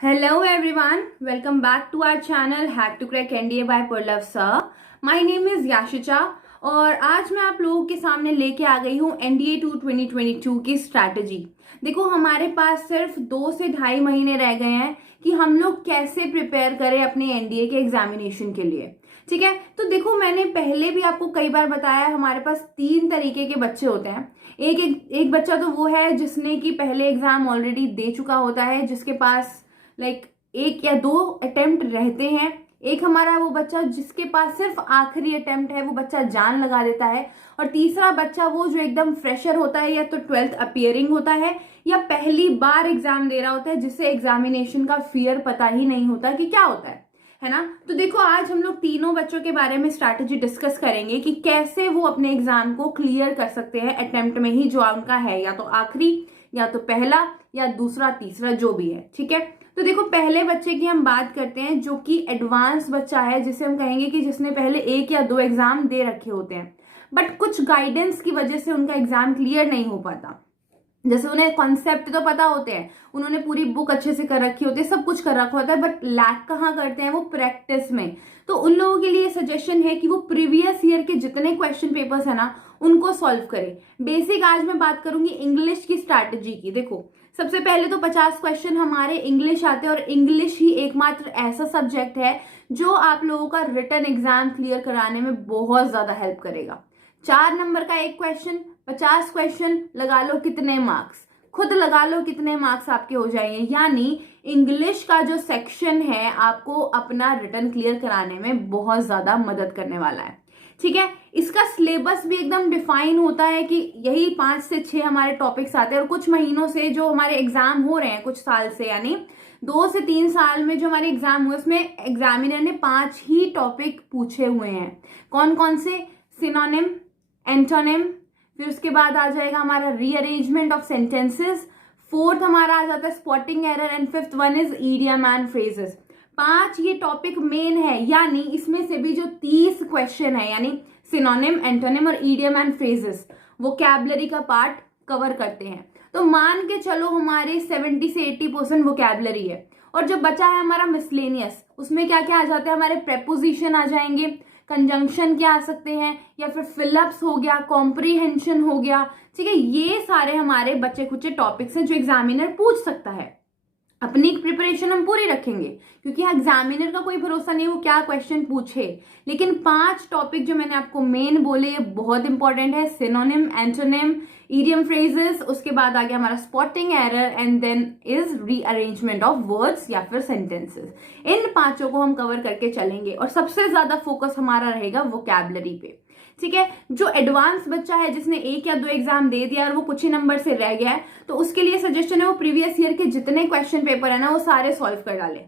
Hello everyone, welcome back to our channel Hack to Crack NDA by Purlav Sir. My name is Yashicha और आज मैं आप लोगों के सामने लेके आ गई हूँ NDA 2 2022 की स्ट्रैटेजी। देखो हमारे पास सिर्फ 2 से 2.5 महीने रह गए हैं कि हम लोग कैसे प्रिपेयर करें अपने NDA के एग्जामिनेशन के लिए। ठीक है, तो देखो मैंने पहले भी आपको कई बार बताया हमारे पास 3 तरीके के बच्चे होते हैं। एक बच्चा तो वो है जिसने कि पहले एग्जाम ऑलरेडी दे चुका होता है, जिसके पास एक या 2 अटेम्प्ट रहते हैं। एक हमारा वो बच्चा जिसके पास सिर्फ आखिरी अटेम्प्ट है, वो बच्चा जान लगा देता है। और तीसरा बच्चा वो जो एकदम फ्रेशर होता है, या तो 12th अपियरिंग होता है या पहली बार एग्जाम दे रहा होता है, जिसे एग्जामिनेशन का फियर पता ही नहीं होता कि क्या होता है ना। तो देखो आज हम लोग तीनों बच्चों के बारे में स्ट्रैटेजी डिस्कस करेंगे कि कैसे वो अपने एग्जाम को क्लियर कर सकते हैं अटेम्प्ट में ही, जो उनका है या तो आखिरी या तो पहला या दूसरा तीसरा जो भी है। ठीक है, तो देखो पहले बच्चे की हम बात करते हैं जो कि एडवांस बच्चा है, जिसे हम कहेंगे कि जिसने पहले 1 या 2 एग्जाम दे रखे होते हैं, बट कुछ गाइडेंस की वजह से उनका एग्जाम क्लियर नहीं हो पाता। जैसे उन्हें कॉन्सेप्ट तो पता होते हैं, उन्होंने पूरी बुक अच्छे से कर रखी होती है, सब कुछ कर रखा होता है, बट लैक कहाँ करते हैं वो प्रैक्टिस में। तो उन लोगों के लिए सजेशन है कि वो प्रीवियस ईयर के जितने क्वेश्चन पेपर्स है ना उनको सॉल्व करें। बेसिक आज मैं बात करूंगी इंग्लिश की स्ट्रैटेजी की। देखो सबसे पहले तो 50 क्वेश्चन हमारे इंग्लिश आते हैं, और इंग्लिश ही एकमात्र ऐसा सब्जेक्ट है जो आप लोगों का रिटन एग्जाम क्लियर कराने में बहुत ज्यादा हेल्प करेगा। 4 नंबर का एक क्वेश्चन, 50 क्वेश्चन, लगा लो कितने मार्क्स, खुद लगा लो कितने मार्क्स आपके हो जाएंगे। यानी इंग्लिश का जो सेक्शन है आपको अपना रिटन क्लियर कराने में बहुत ज्यादा मदद करने वाला है। ठीक है, इसका सिलेबस भी एकदम डिफाइन होता है कि यही 5 से 6 हमारे टॉपिक्स आते हैं, और कुछ महीनों से जो हमारे एग्जाम हो रहे हैं, कुछ साल से, यानी 2 से 3 साल में जो हमारे एग्जाम हुए उसमें एग्जामिनर ने 5 ही टॉपिक पूछे हुए हैं। कौन कौन से? सिनोनिम, एंटोनिम, फिर उसके बाद आ जाएगा हमारा रीअरेंजमेंट ऑफ सेंटेंसेस, 4th हमारा आ जाता है spotting error, and 5th one is idiom and phrases. 5 ये टॉपिक मेन है, यानी इसमें से भी जो 30 क्वेश्चन है, यानी सिनोनिम, एंटोनिम और इडियम एंड फ्रेजेस, वोकैबुलरी का पार्ट कवर करते हैं। तो मान के चलो हमारे 70 से 80% वोकैबुलरी है, और जो बचा है हमारा मिसलेनियस, उसमें क्या क्या आ जाते हैं? हमारे प्रेपोजिशन आ जाएंगे, कंजंक्शन क्या आ सकते हैं, या फिर फिलअप्स हो गया, कॉम्प्रीहेंशन हो गया। ठीक है, ये सारे हमारे बच्चे खुचे टॉपिक्स हैं जो एग्जामिनर पूछ सकता है। अपनी प्रिपरेशन हम पूरी रखेंगे, क्योंकि एग्जामिनर का कोई भरोसा नहीं वो क्या क्वेश्चन पूछे। लेकिन 5 टॉपिक जो मैंने आपको मेन बोले ये बहुत इंपॉर्टेंट है। सिनोनिम, एंटोनिम, इडियम फ्रेजेस, उसके बाद आ गया हमारा spotting error, and then is rearrangement of words या फिर सेंटेंसेस। इन 5 को हम कवर करके चलेंगे, और सबसे ज्यादा फोकस हमारा रहेगा वोकैबुलरी पे। ठीक है, जो एडवांस बच्चा है जिसने 1 या 2 एग्जाम दे दिया और वो कुछ ही नंबर से रह गया है, तो उसके लिए सजेशन है वो प्रीवियस ईयर के जितने क्वेश्चन पेपर है ना वो सारे सॉल्व कर डाले।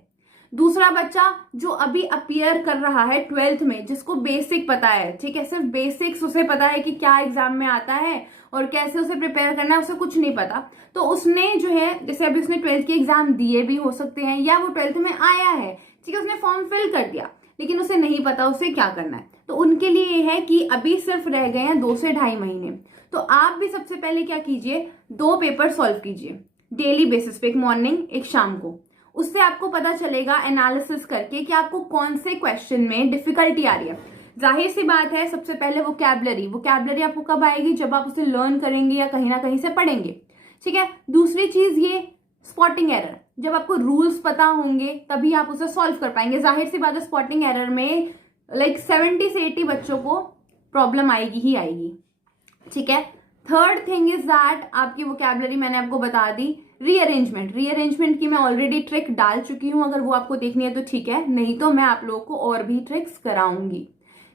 दूसरा बच्चा जो अभी अपीयर कर रहा है 12th में, जिसको बेसिक पता है, ठीक है, सिर्फ बेसिक्स उसे पता है कि क्या एग्जाम में आता है और कैसे उसे प्रिपेयर करना है, उसे कुछ नहीं पता, तो उसने जो है, जैसे अभी उसने 12th के एग्जाम दिए भी हो सकते हैं, या वो 12th में आया है, ठीक है, उसने फॉर्म फिल कर दिया, लेकिन उसे नहीं पता उसे क्या करना है, तो उनके लिए ये है कि अभी सिर्फ रह गए हैं 2 से 2.5 महीने। तो आप भी सबसे पहले क्या कीजिए, 2 पेपर सॉल्व कीजिए डेली बेसिस पे, एक मॉर्निंग एक शाम को। उससे आपको पता चलेगा एनालिसिस करके कि आपको कौन से क्वेश्चन में डिफिकल्टी आ रही है। जाहिर सी बात है, सबसे पहले वोकैबुलरी आपको कब आएगी? जब आप उसे लर्न करेंगे या कहीं ना कहीं से पढ़ेंगे। ठीक है, दूसरी चीज ये स्पॉटिंग एरर, जब आपको रूल्स पता होंगे तभी आप उसे सॉल्व कर पाएंगे। जाहिर सी बात है स्पॉटिंग एरर में 70 से 80 बच्चों को प्रॉब्लम आएगी ही आएगी। ठीक है, थर्ड थिंग इज दैट आपकी वोकैबुलरी मैंने आपको बता दी। रीअरेंजमेंट की मैं ऑलरेडी ट्रिक डाल चुकी हूं, अगर वो आपको देखनी है तो ठीक है, नहीं तो मैं आप लोगों को और भी ट्रिक्स कराऊंगी।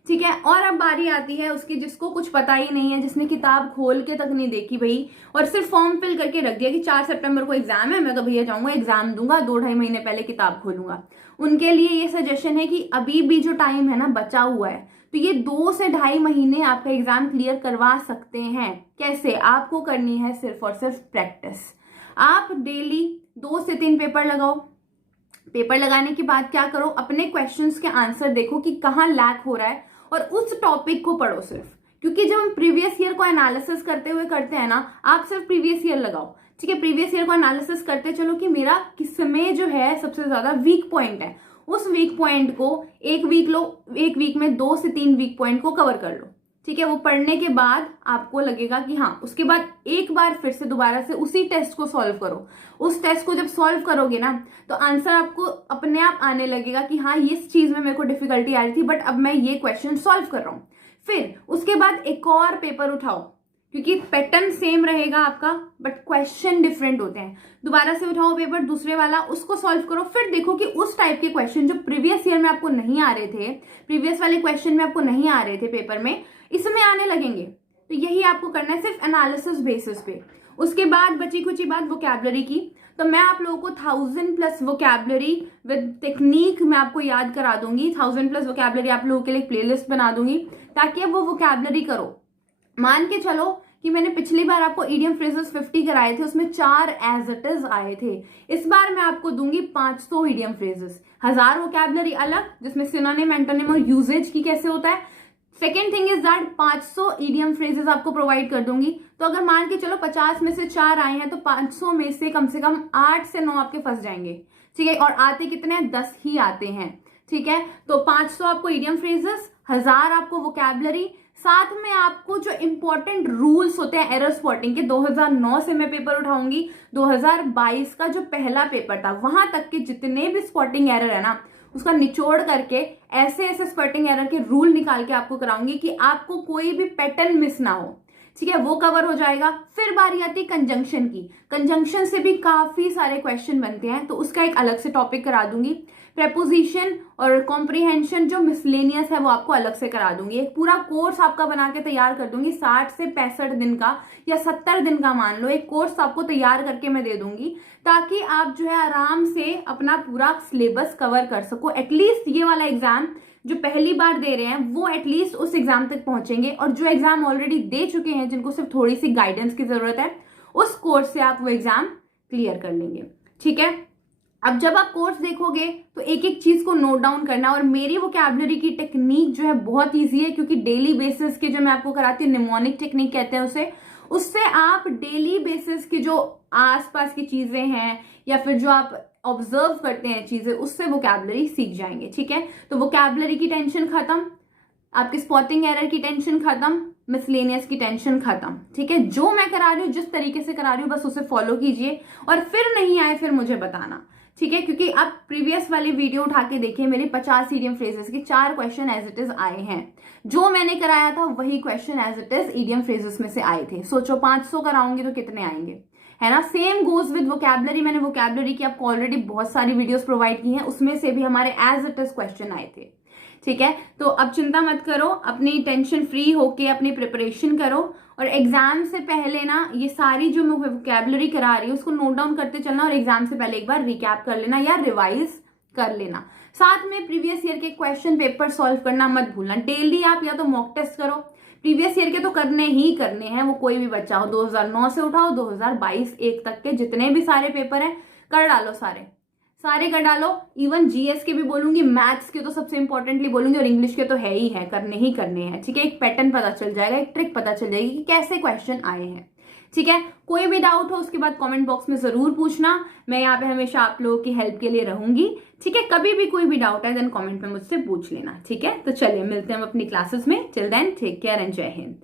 ठीक है, और अब बारी आती है उसकी जिसको कुछ पता ही नहीं है, जिसने किताब खोल के तक नहीं देखी भाई, और सिर्फ फॉर्म फिल करके रख दिया कि 4 सितंबर को एग्जाम है, मैं तो भैया जाऊंगा एग्जाम दूंगा, 2-2.5 महीने पहले किताब खोलूंगा। उनके लिए ये सजेशन है कि अभी भी जो टाइम है ना बचा हुआ है, तो ये 2 से 2.5 महीने आपका एग्जाम क्लियर करवा सकते हैं। कैसे? आपको करनी है सिर्फ और सिर्फ प्रैक्टिस। आप डेली 2 से 3 पेपर लगाओ। पेपर लगाने के बाद क्या करो, अपने क्वेश्चंस के आंसर देखो कि कहाँ लैक हो रहा है, और उस टॉपिक को पढ़ो सिर्फ। क्योंकि जब हम प्रीवियस ईयर को एनालिसिस करते हुए करते हैं ना, आप सिर्फ प्रीवियस ईयर लगाओ। ठीक है। प्रीवियस ईयर को एनालिसिस करते चलो कि मेरा किसमें जो है सबसे ज्यादा वीक पॉइंट है, उस वीक पॉइंट को एक वीक में 2 से 3 वीक पॉइंट को कवर कर लो, ठीक है। वो पढ़ने के बाद आपको लगेगा कि हाँ, उसके बाद एक बार फिर से दोबारा से उसी टेस्ट को सॉल्व करो। उस टेस्ट को जब सॉल्व करोगे ना तो आंसर आपको अपने आप आने लगेगा कि हाँ, इस चीज में मेरे को डिफिकल्टी आ रही थी, बट अब मैं ये क्वेश्चन सॉल्व कर रहा हूं। फिर उसके बाद एक और पेपर उठाओ, क्योंकि पैटर्न सेम रहेगा आपका बट क्वेश्चन डिफरेंट होते हैं। दोबारा से उठाओ पेपर दूसरे वाला, उसको सॉल्व करो। फिर देखो कि उस टाइप के क्वेश्चन जो प्रीवियस ईयर में आपको नहीं आ रहे थे, प्रीवियस वाले क्वेश्चन में आपको नहीं आ रहे थे पेपर में, इसमें आने लगेंगे। तो यही आपको करना है सिर्फ एनालिसिस बेसिस पे। उसके बाद बची कुची बात वोकैबुलरी की, तो मैं आप लोगों को 1000+ वोकैबुलरी विद टेक्निक मैं आपको याद करा दूंगी। 1000+ वोकैबुलरी आप लोगों के लिए प्लेलिस्ट बना दूंगी ताकि अब वो वोकैबुलरी करो। मान के चलो कि मैंने पिछली बार आपको इडियम फ्रेजेस 50 कराए थे, उसमें 4 एज इट इज आए थे। इस बार मैं आपको दूंगी 500 इडियम फ्रेजेस, 1000 वोकैबुलरी अलग जिसमें सिनोनिम, एंटोनिम और यूजेज की कैसे होता है। Second thing is that 500 idiom phrases आपको प्रोवाइड कर दूंगी। तो अगर मान के चलो 50 में से 4 आए हैं तो 500 में से कम 8 से 9 आपके फंस जाएंगे, ठीक है। और आते कितने हैं? 10 ही आते हैं, ठीक है। तो 500 आपको इडियम फ्रेजेस, 1000 आपको वोकैबुलरी, साथ में आपको जो इंपॉर्टेंट रूल्स होते हैं एरर स्पॉटिंग के, 2009 से मैं पेपर उठाऊंगी। 2022 का जो पहला पेपर था वहां तक के जितने भी स्पॉटिंग एरर है ना, उसका निचोड़ करके ऐसे ऐसे स्पॉटिंग एरर के रूल निकाल के आपको कराऊंगी कि आपको कोई भी पैटर्न मिस ना हो, ठीक है। वो कवर हो जाएगा। फिर बारी आती है कंजंक्शन की। कंजंक्शन से भी काफी सारे क्वेश्चन बनते हैं, तो उसका एक अलग से टॉपिक करा दूंगी। प्रेपोजिशन और कॉम्प्रीहेंशन जो मिसलेनियस है वो आपको अलग से करा दूंगी। एक पूरा कोर्स आपका बना के तैयार कर दूंगी, 60 से 65 दिन का या 70 दिन का मान लो, एक कोर्स आपको तैयार करके मैं दे दूंगी ताकि आप जो है आराम से अपना पूरा सिलेबस कवर कर सको। एटलीस्ट ये वाला एग्जाम जो पहली बार दे रहे हैं वो एटलीस्ट उस एग्जाम तक पहुंचेंगे, और जो एग्जाम ऑलरेडी दे चुके हैं जिनको सिर्फ थोड़ी सी गाइडेंस की जरूरत है, उस कोर्स से आप वो एग्जाम क्लियर कर लेंगे, ठीक है। अब जब आप कोर्स देखोगे तो एक एक चीज को नोट डाउन करना। और मेरी वोकैबुलरी की टेक्निक जो है बहुत ईजी है, क्योंकि डेली बेसिस के जो मैं आपको कराती हूँ, निमोनिक टेक्निक कहते हैं उसे, उससे आप डेली बेसिस की जो आसपास की चीजें हैं या फिर जो आप ऑब्जर्व करते हैं चीजें, उससे वोकैबुलरी सीख जाएंगे, ठीक है। तो वोकैबुलरी की टेंशन खत्म, आपकी स्पॉटिंग एरर की टेंशन खत्म, मिसलेनियस की टेंशन खत्म, ठीक है। जो मैं करा रही हूँ, जिस तरीके से करा रही हूँ, बस उसे फॉलो कीजिए। और फिर नहीं आए फिर मुझे बताना, ठीक है। क्योंकि आप प्रीवियस वाली वीडियो उठा के देखिए, मेरी 50 इडियम फ्रेजेस के 4 क्वेश्चन एज इट इज आए हैं। जो मैंने कराया था वही question as it is idiom phrases में से आए थे। सोचो 500 कराऊंगी तो कितने आएंगे, है ना। Same goes with vocabulary. मैंने वोकैबुलरी की आपको ऑलरेडी बहुत सारी वीडियोस प्रोवाइड की हैं, उसमें से भी हमारे एज इट इज क्वेश्चन आए थे, ठीक है। तो अब चिंता मत करो, अपनी टेंशन फ्री होके अपनी प्रिपरेशन करो। और एग्जाम से पहले ना ये सारी जो मैं वोकैबुलरी करा रही हूँ उसको नोट डाउन करते चलना, और एग्जाम से पहले एक बार रिकैप कर लेना या रिवाइज कर लेना। साथ में प्रीवियस ईयर के क्वेश्चन पेपर सॉल्व करना मत भूलना। डेली आप या तो मॉक टेस्ट करो, प्रीवियस ईयर के तो करने ही करने हैं, वो कोई भी बच्चा हो, 2009 से उठाओ 2022 एक तक के जितने भी सारे पेपर हैं कर डालो, सारे कर डालो। इवन जीएस के भी बोलूंगी, मैथ्स के तो सबसे इंपॉर्टेंटली बोलूंगी, और इंग्लिश के तो है ही है, करने ही करने हैं, ठीक है। एक पैटर्न पता चल जाएगा, एक ट्रिक पता चल जाएगी कि कैसे क्वेश्चन आए हैं, ठीक है। कोई भी डाउट हो उसके बाद कमेंट बॉक्स में जरूर पूछना, मैं यहाँ पे हमेशा आप लोगों की हेल्प के लिए रहूंगी, ठीक है। कभी भी कोई भी डाउट है देन कमेंट में मुझसे पूछ लेना, ठीक है। तो चलिए मिलते हैं हम अपनी क्लासेस में। Till then take care and Jai Hind.